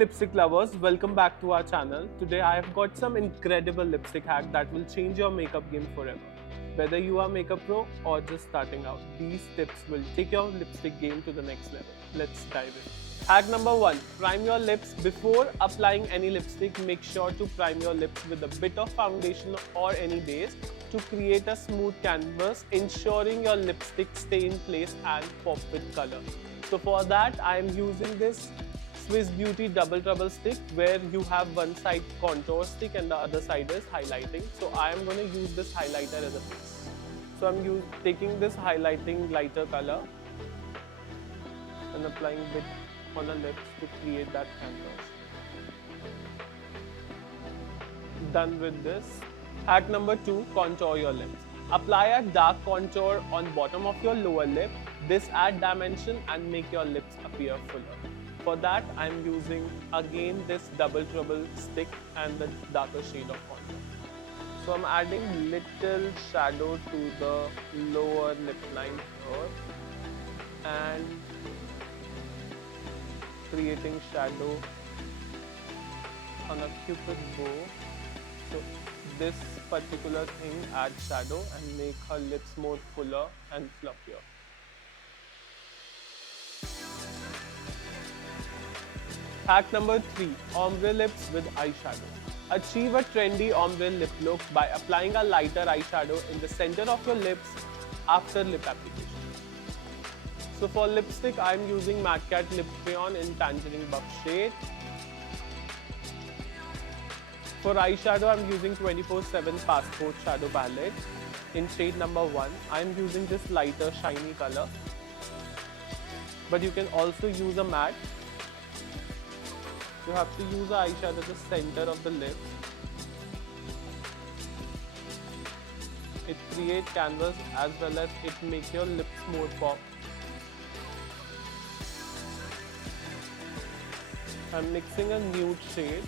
lipstick lovers, welcome back to our channel. Today I have got some incredible lipstick hack that will change your makeup game forever. Whether you are makeup pro or just starting out, these tips will take your lipstick game to the next level. Let's dive in. Hack number 1. Prime your lips. Before applying any lipstick, make sure to prime your lips with a bit of foundation or any base to create a smooth canvas, ensuring your lipstick stay in place and pop with color. So for that, I am using this Swiss Beauty Double Trouble stick where you have one side contour stick and the other side is highlighting. So I am going to use this highlighter as a base. So I'm taking this highlighting lighter color and applying a bit on the lips to create that canvas. Done with this. Hack number 2, contour your lips. Apply a dark contour on bottom of your lower lip. This adds dimension and make your lips appear fuller. For that, I am using again this Double Trouble stick and the darker shade of contour. So I'm adding little shadow to the lower lip line here and creating shadow on a cupid bow. So this particular thing adds shadow and make her lips more fuller and fluffier. Hack number 3. Ombre lips with eyeshadow. Achieve a trendy ombre lip look by applying a lighter eyeshadow in the center of your lips after lip application. So for lipstick, I am using Matte Cat Lip Crayon in Tangerine Buff shade. For eyeshadow, I am using 24/7 Passport Shadow Palette in shade number 1. I am using this lighter shiny color, but you can also use a matte. You have to use the eyeshadow at the center of the lip. It creates canvas as well as it makes your lips more pop. I'm mixing a nude shade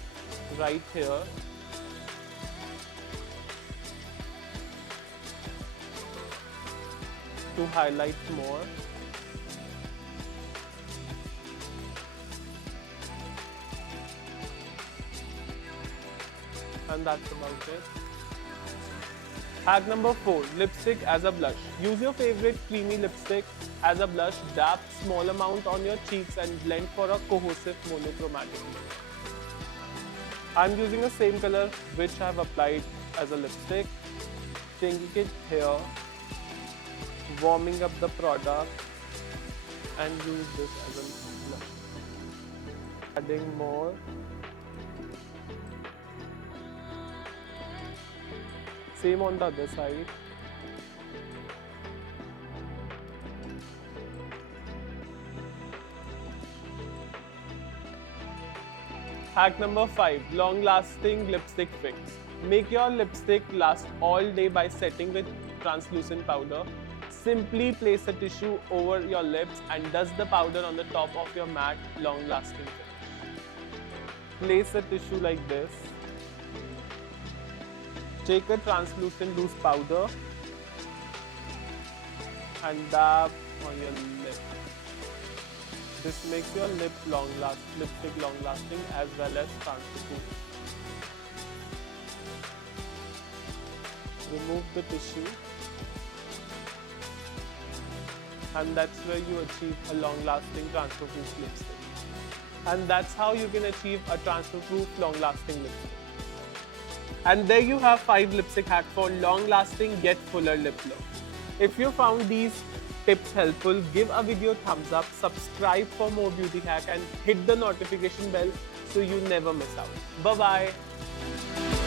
right here. To highlight more. And that's about it. Hack number 4. Lipstick as a blush. Use your favorite creamy lipstick as a blush. Dab small amount on your cheeks and blend for a cohesive monochromatic look. I'm using the same color which I have applied as a lipstick. Taking it here, warming up the product and use this as a blush. Adding more. Same on the other side. Hack number 5. Long-lasting lipstick fix. Make your lipstick last all day by setting with translucent powder. Simply place a tissue over your lips and dust the powder on the top of your matte long-lasting finish. Place a tissue like this. Take a translucent loose powder and dab on your lip. This makes your lipstick long lasting as well as translucent. Remove the tissue and that's where you achieve a long lasting transfer proof lipstick. And that's how you can achieve a transfer proof long lasting lipstick. And there you have 5 lipstick hacks for long-lasting yet fuller lip look. If you found these tips helpful, give a video thumbs up, subscribe for more beauty hack and hit the notification bell so you never miss out. Bye-bye.